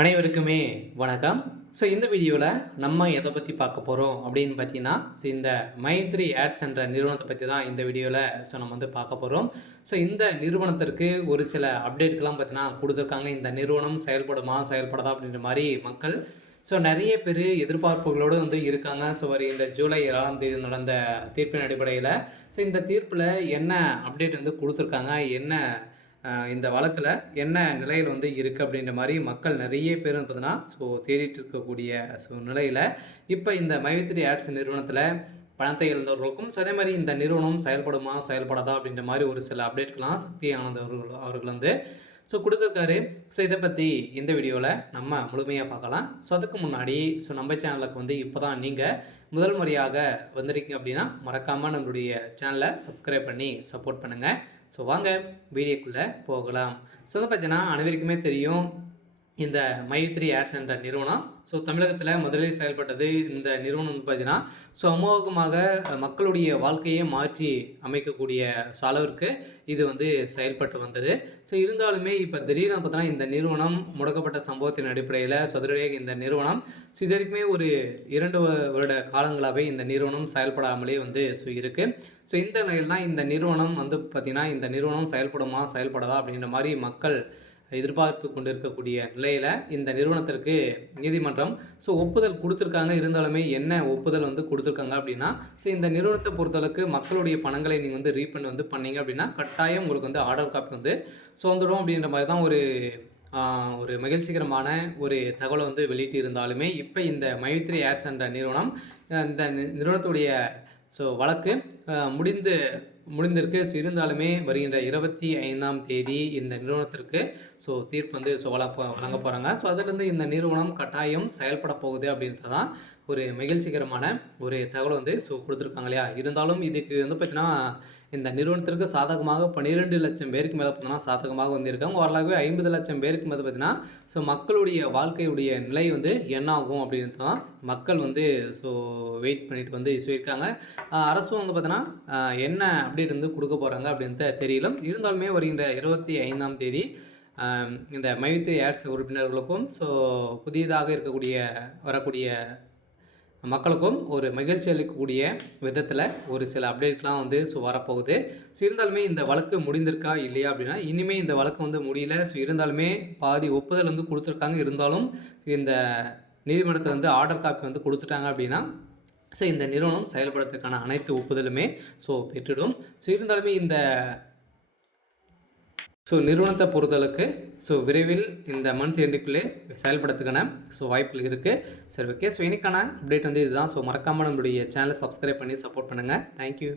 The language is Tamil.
அனைவருக்குமே வணக்கம். இந்த வீடியோவில் நம்ம எதை பற்றி பார்க்க போகிறோம் அப்படின்னு பார்த்தீங்கன்னா, இந்த மைத்ரி ஆட்ஸ் என்ற நிறுவனத்தை பற்றி தான் இந்த வீடியோவில் நம்ம வந்து பார்க்க போகிறோம். இந்த நிறுவனத்திற்கு ஒரு சில அப்டேட்கள்லாம் பார்த்தீங்கன்னா கொடுத்துருக்காங்க. இந்த நிறுவனம் செயல்படுமா செயல்படாதா அப்படின்ற மாதிரி மக்கள் நிறைய பேர் எதிர்பார்ப்புகளோடு வந்து இருக்காங்க. வருகின்ற ஜூலை 7ஆம் தேதி நடந்த தீர்ப்பின் அடிப்படையில் இந்த தீர்ப்பில் என்ன அப்டேட் வந்து கொடுத்துருக்காங்க, என்ன இந்த வழக்கில் என்ன நிலையில் வந்து இருக்குது அப்படின்ற மாதிரி மக்கள் நிறைய பேர் பார்த்தீங்கன்னா தேடிட்டு இருக்கக்கூடிய நிலையில் இப்போ இந்த மைத்ரி ஆட்ஸ் நிறுவனத்தில் பணத்தை இழந்தவர்களுக்கும் அதே மாதிரி இந்த நிறுவனம் செயல்படுமா செயல்படாதா அப்படின்ற மாதிரி ஒரு சில அப்டேட்கள்லாம் சக்தி ஆனந்த் அவர்கள் வந்து கொடுத்துருக்காரு. இதை பற்றி இந்த வீடியோவில் நம்ம முழுமையாக பார்க்கலாம். அதுக்கு முன்னாடி நம்ம சேனலுக்கு வந்து இப்போ தான் நீங்கள் முதல் முறையாக வந்திருக்கீங்க அப்படின்னா மறக்காமல் நம்மளுடைய சேனலை சப்ஸ்கிரைப் பண்ணி சப்போர்ட் பண்ணுங்கள். வாங்க வீடியோக்குள்ளே போகலாம். வந்து பார்த்தீங்கன்னா அனைவருக்குமே தெரியும், இந்த மைத்ரி ஆட்ஸ் என்ற நிறுவனம் தமிழகத்தில் முதலில் செயல்பட்டது. இந்த நிறுவனம் வந்து பார்த்தீங்கன்னா அமோகமாக மக்களுடைய வாழ்க்கையை மாற்றி அமைக்கக்கூடிய அளவிற்கு இது வந்து செயல்பட்டு வந்தது. இருந்தாலுமே இப்போ திடீர்னு பார்த்தோன்னா இந்த நிறுவனம் முடக்கப்பட்ட சம்பவத்தின் அடிப்படையில் சதுரடியாக இந்த நிறுவனம் இது வரைக்குமே ஒரு 2 வருட காலங்களாகவே இந்த நிறுவனம் செயல்படாமலே வந்து இருக்குது. இந்த நிலையில் தான் இந்த நிறுவனம் வந்து பார்த்திங்கன்னா இந்த நிறுவனம் செயல்படுமா செயல்படாதா அப்படின்ற மாதிரி மக்கள் எதிர்பார்ப்பு கொண்டு இருக்கக்கூடிய நிலையில் இந்த நிறுவனத்திற்கு நீதிமன்றம் ஒப்புதல் கொடுத்துருக்காங்க. இருந்தாலுமே என்ன ஒப்புதல் வந்து கொடுத்துருக்காங்க அப்படின்னா, இந்த நிறுவனத்தை பொறுத்தளவுக்கு மக்களுடைய பணங்களை நீங்கள் வந்து ரீஃபண்ட் வந்து பண்ணீங்க அப்படின்னா கட்டாயம் உங்களுக்கு வந்து ஆர்டர் காப்பி வந்து வந்துடும் அப்படின்ற மாதிரி தான் ஒரு மகிழ்ச்சிகரமான ஒரு தகவலை வந்து வெளியிட்டு இருந்தாலுமே இப்போ இந்த மைத்ரி ஆட்ஸ் என்ற நிறுவனம் இந்த நிறுவனத்துடைய வழக்கு முடிந்திருக்கு. இருந்தாலுமே வருகின்ற 25ஆம் தேதி இந்த நிறுவனத்திற்கு தீர்ப்பு வந்து வழங்க போகிறாங்க. அதிலிருந்து இந்த நிறுவனம் கட்டாயம் செயல்பட போகுது அப்படின்றது தான் ஒரு மகிழ்ச்சிகரமான ஒரு தகவல் வந்து கொடுத்துருக்காங்க இல்லையா. இருந்தாலும் இதுக்கு வந்து பார்த்திங்கன்னா இந்த நிறுவனத்திற்கு சாதகமாக 12 லட்சம் பேருக்கு மேலே பார்த்தீங்கன்னா சாதகமாக வந்து இருக்காங்க. ஓரளவு 50 லட்சம் பேருக்கு மேலே பார்த்திங்கன்னா மக்களுடைய வாழ்க்கையுடைய நிலை வந்து என்ன ஆகும் அப்படின்றது தான் மக்கள் வந்து வெயிட் பண்ணிட்டு வந்து இருக்காங்க. அரசும் வந்து பார்த்தீங்கன்னா என்ன அப்டேட் வந்து கொடுக்க போகிறாங்க அப்படின்றது தெரியல. இருந்தாலுமே வருகின்ற 25ஆம் தேதி இந்த மைத்ரி ஆட்ஸ் உறுப்பினர்களுக்கும் புதியதாக வரக்கூடிய மக்களுக்கும் ஒரு மகிழ்ச்சி அளிக்கக்கூடிய விதத்தில் ஒரு சில அப்டேட்லாம் வந்து வரப்போகுது. இருந்தாலுமே இந்த வழக்கு முடிந்திருக்கா இல்லையா அப்படின்னா, இனிமேல் இந்த வழக்கு வந்து முடியல. இருந்தாலுமே பாதி ஒப்புதல் வந்து கொடுத்துருக்காங்க. இருந்தாலும் இந்த நீதிமன்றத்தில் வந்து ஆர்டர் காப்பி வந்து கொடுத்துட்டாங்க அப்படின்னா இந்த நிறுவனம் செயல்படுறதுக்கான அனைத்து ஒப்புதலுமே பெற்றுடும். இருந்தாலுமே இந்த நிறுவனத்தை பொறுத்தளவுக்கு விரைவில் இந்த மந்த் எண்டுக்குள்ளே செயல்படுறதுக்கான வாய்ப்புகள் இருக்குது. ஓகே. இன்னைக்கான அப்டேட் வந்து இதுதான். மறக்காமல் நம்மளுடைய சேனலை சப்ஸ்கிரைப் பண்ணி சப்போர்ட் பண்ணுங்கள். தேங்க்யூ.